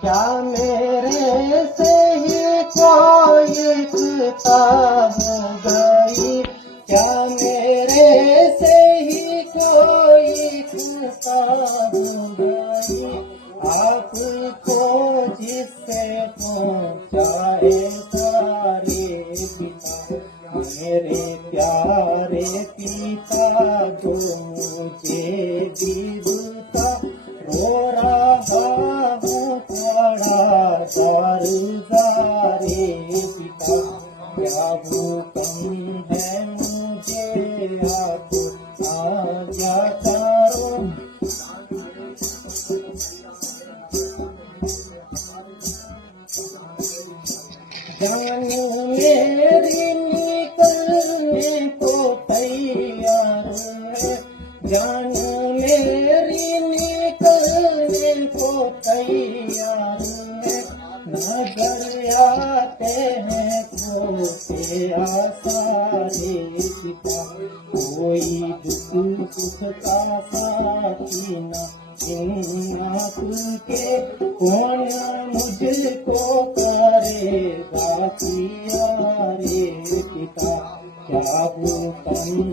क्या मेरे से ही कोई खता हो गई, क्या मेरे से ही कोई खता हो गई। आपको जिससे पहुँचाए प्यारे पिता, मेरे प्यारे पिता जो मुझे विदुता, रो रहा हूँ खड़ा दरबारे पिता। क्या हुक्म है मुझे आप आज्ञा करो। जान मेरी निकलने को तैयार है, जान मेरी निकलने को तैयार है। नजर आते हैं खोटे आसारे पिता, कोई दुख सुख का साथी न हिम्मत के, कौन मुझको करेगा प्यारे पिता। क्या हुक्म